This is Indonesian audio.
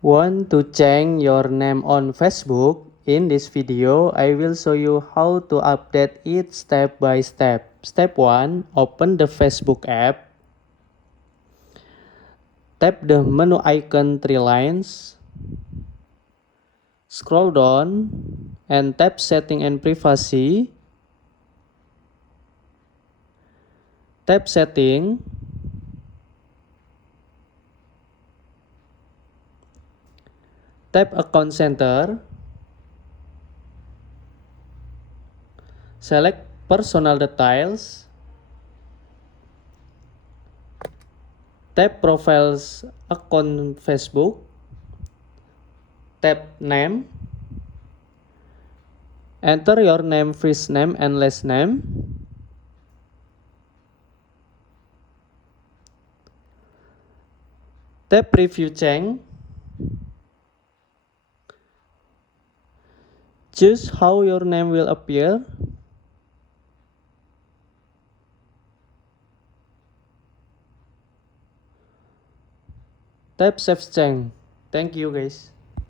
Want to change your name on Facebook? In this video, I will show you how to update it step by step. Step 1. Open the Facebook app. Tap the menu icon 3 lines. Scroll down and tap Setting and Privacy. Tap Setting. Tap Account Center. Select Personal Details. Tap Profiles Account Facebook. Tap Name. Enter your name, first name and last name. Tap Preview Change. Choose how your name will appear. Tap Save Change. Thank you guys.